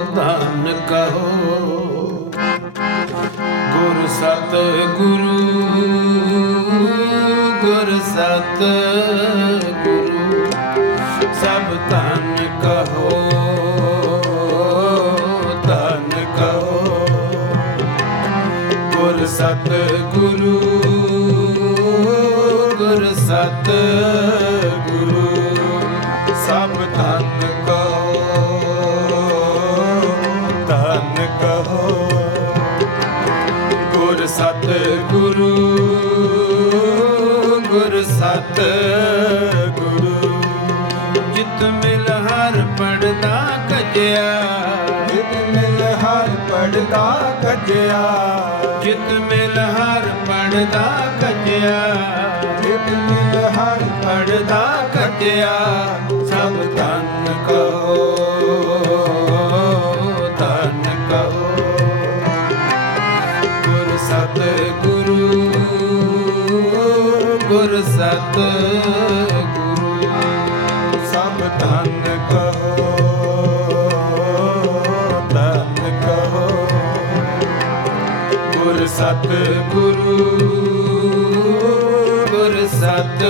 ਧਨ ਕਹੋ, ਗੁਰ ਸਤ ਗੁਰੂ ਗੁਰ ਸਤ ਗੁਰੂ ਸਭ ਧਨ ਕਹੋ ਧਨ ਕਹੋ, ਗੁਰ ਸਤ ਗੁਰੂ ਗੁਰ ਸਤ ਗੁਰੂ ਜਿਤ ਮਿਲ ਹਰ ਪੜਦਾ ਕਜਿਆ। ਜਿਤ ਮਿਲ ਹਰ ਪੜਦਾ ਕੱਜਿਆ। ਜਿਤ ਮਿਲ ਹਰ ਪੜਦਾ ਕਜਿਆ। ਜਿਤ ਮਿਲ ਹਰ ਪੜਦਾ ਕਜਿਆ। ਸਤ ਗੁਰੂ ਸਭ ਧੰਨ ਕਹੋ ਧੰਨ ਕਹੋ। ਗੁਰ ਸਤ ਗੁਰੂ ਗੁਰ ਸਤ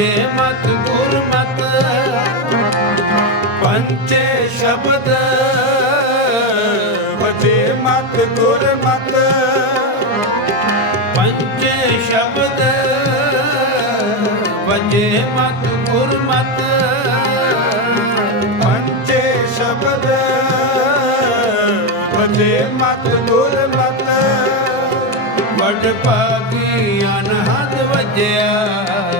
ਵਜੇ ਮਤ ਗੁਰਮਤ ਪੰਚੇ ਸ਼ਬਦ ਵਜੇ ਮਤ ਗੁਰਮਤ ਪੰਚੇ ਸ਼ਬਦ ਵਜੇ ਮਤ ਗੁਰਮਤ ਪੰਚੇ ਸ਼ਬਦ ਵਜੇ ਮਤ ਗੁਰਮਤ। ਵਡ ਭਾਗੀ ਅਨਹਦ ਵਜਿਆ।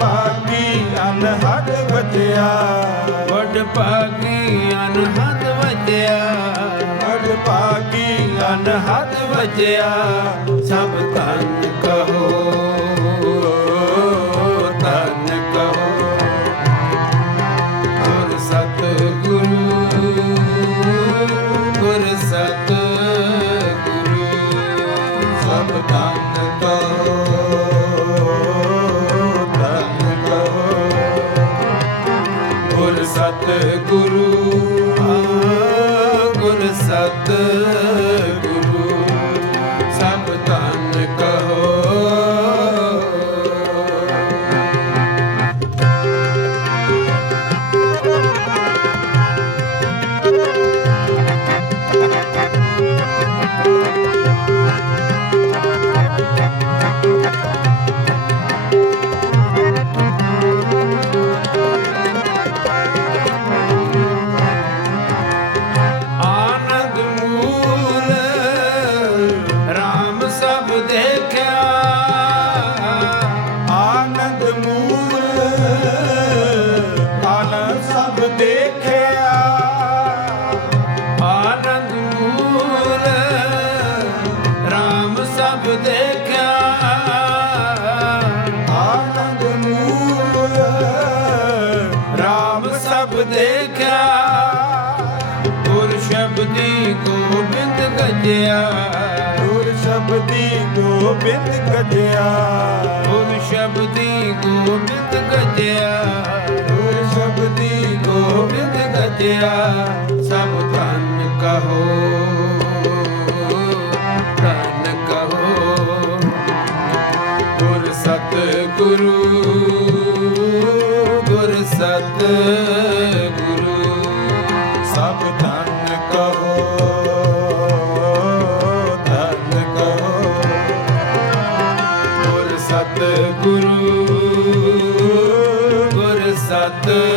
ਭਾਗੀ ਅਨਹਦ ਵਜਿਆ ਵਡ ਭਾਗੀ ਅਨਹਦ ਵਜਿਆ ਵਡ ਭਾਗੀ ਅਨਹਦ ਵਜਿਆ ਸਭ ਧੰਨ ਕਹੋ ਸਤ ਗੁਰੂ ਗੁਰ ਸਤ ਦੇਖਿਆ। ਗੁਰ ਸ਼ਬਦੀ ਗੋਬਿੰਦ ਗੱਜਿਆ। ਗੁਰ ਸ਼ਬਦੀ ਗੋਬਿੰਦ ਗੱਜਿਆ। ਗੁਰ ਸ਼ਬਦੀ ਗੋਬਿੰਦ ਗੱਜਿਆ। ਗੁਰ ਸ਼ਬਦੀ ਗੋਬਿੰਦ ਗੱਜਿਆ। ਸਭ ਧੰਨ ਕਹੋ ਗੁਰ ਸਤ ਗੁਰੂ ਗੁਰ ਸਤ ਗੁਰ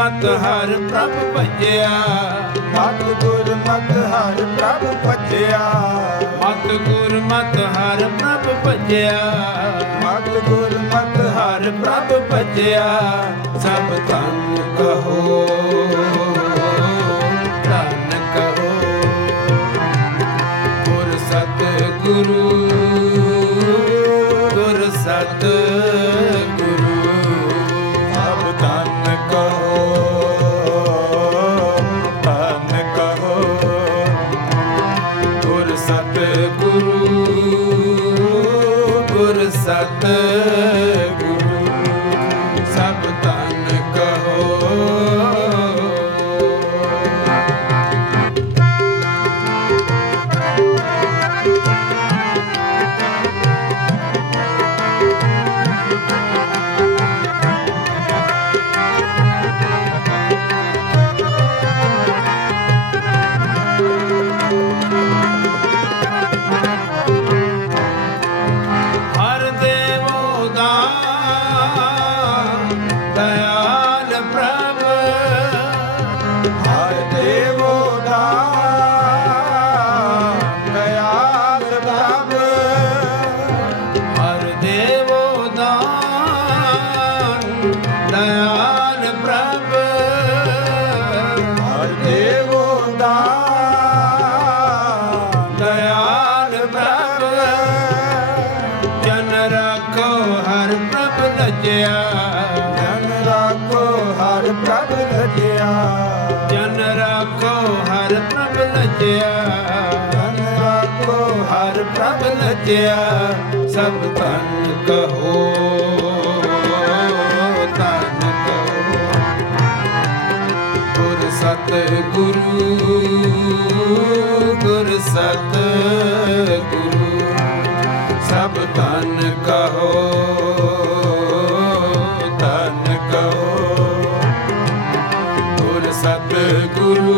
ਗੁਰ ਮਤ ਹਰ ਪ੍ਰਭ ਭਜਿਆ। ਮਤ ਗੁਰ ਮਤ ਹਰਿ ਪ੍ਰਭ ਭਜਿਆ। ਮਤ ਗੁਰ ਮਤ ਹਰ ਪ੍ਰਭ ਭਜਿਆ। ਮਤ ਗੁਰ ਮਤ ਹਰਿ ਪ੍ਰਭ ਭਜਿਆ। ਸਭ ਧਨ ਕਹੋ ਧਨ ਕਹੋ। ਗੁਰ ਸਤ ਗੁਰੂ ਗੁਰ ਸਤ ਦਇਆਲ ਪ੍ਰਭ ਹਰ ਦੇਵੋ ਦਾਨ ਦਇਆਲ ਪ੍ਰਭ ਜਨ ਰੱਖੋ ਹਰ ਪ੍ਰਭ ਲਜਿਆ ਜਨ ਰਾਖੋ ਹਰ ਪ੍ਰਭ ਲਜਿਆ ਜਨ ਰੱਖੋ ਹਰ ਪ੍ਰਭ ਲਜਿਆ ਜਨ ਰਾਖੋ ਹਰ ਪ੍ਰਭ ਲਜਿਆ ਸਭ ਧਨ ਕਹੋ। ਧਨ ਕਹੋ ਗੁਰ ਸਤ ਗੁਰੂ ਗੁਰ ਸਤ ਗੁਰੂ ਸਭ ਧਨ ਕਹੋ ਧਨ ਕਹੋ। ਗੁਰ ਸਤ ਗੁਰੂ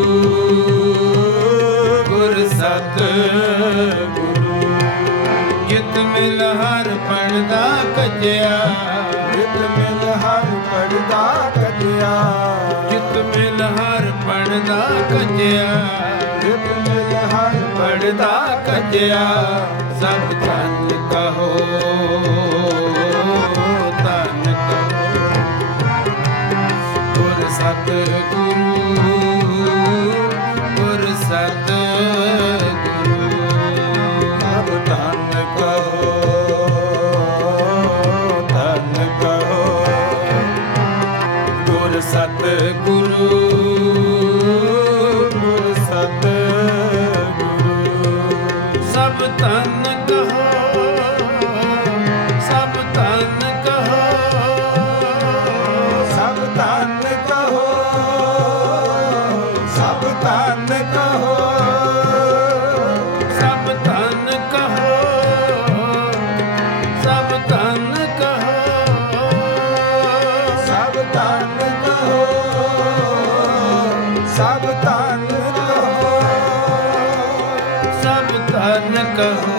ਗੁਰ ਸਤ ਗੁਰੂ ਜਿਤ ਮਿਲ ਹਰ ਪੜਦਾ ਕੱਜਿਆ ਹਰ ਪੜਦਾ ਕਟਿਆ। ਜਿਤ ਮਿਲ ਹਰ ਪੜਦਾ ਕੱਜਿਆ ਜਿਤ ਮਿਲ ਹਰ ਪੜਦਾ ਕੱਜਿਆ ਸਭ ਧਨ ਕਹੋ ਧਨ ਕਹੋ। ਗੁਰ ਸਤ ਸਭ ਧਨ ਕਹੋ, ਸਭ ਧਨ ਕਹੋ, ਸਭ ਧਨ ਕਹੋ,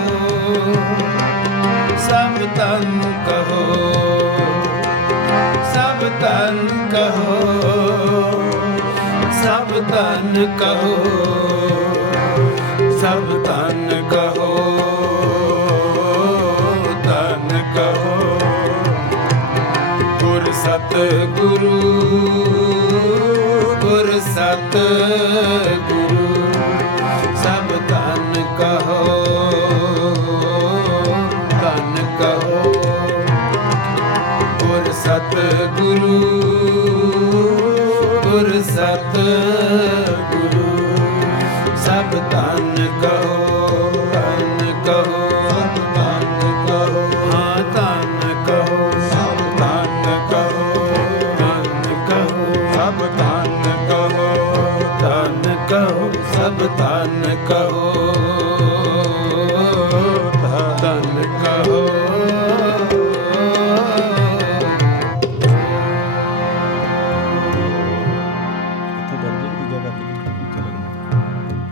ਸਭ ਧਨ ਕਹੋ, ਸਭ ਧਨ ਕਹੋ, ਸਭ ਧਨ ਕਹੋ, ਸਭ ਧਨ ਕਹੋ। ਸਤ ਗੁਰੂ, ਗੁਰ ਸਤ ਗੁਰੂ, ਸਭ ਧਨ ਕਹੋ ਧਨ ਕਹੋ। ਗੁਰ ਸਤ ਗੁਰੂ, ਗੁਰ ਸਤ ਸਭ ਧਨ ਕਹੋ ਧਨ ਕਹੋ ਸਭ ਧਨ